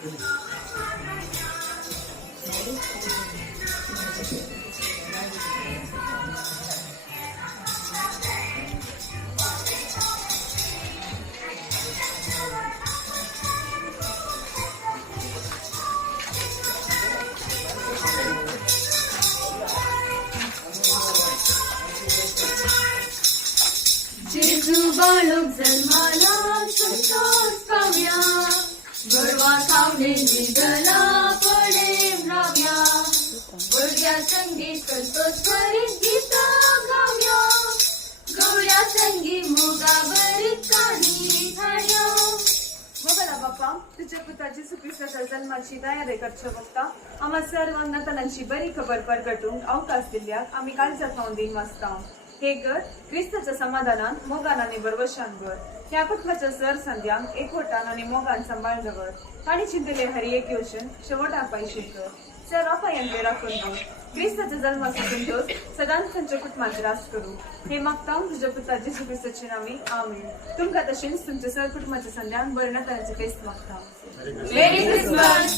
जेजू बाळक जन्माला संतोष पावया, गोडवा खावणे निघाला पडे राव्या, गोड्या संगीत संतोष भरीत गीत गाव्या, गवळ्या संगी मोगावरीत कानी थाड्या. बघा बाप्पा, तुझ्या पुत्राची सुखीच्या जन्माची तयारी करच्या बघता आम्हा सर्वांना तनांची बरी खबर प्रगटून अवकाश दिल्याक आम्ही काळजात पावून दिन वाचता. हे घर ख्रिस्ताच्या समाधानात मोगान आणि बरवशान घर. ह्या कुटुंबाच्या सर संध्यांक एकवटान आणि मोगान सांभाळलं घर. ताणी चिंतले हरी एक योजन शेवटा पायशे कर. सर अपायांकडे राखून बघ. ख्रिस्ताच्या जन्माचा संतोष सदांच त्यांच्या कुटुंबाचे रास करू. हे मागता तुझ्या पुत्राची सुखीचे नावे आमेन. तुमका तसेच तुमच्या सर कुटुंबाच्या संध्यान बरण्यात आल्याचे फेस्ट मागता. मेरी क्रिसमस.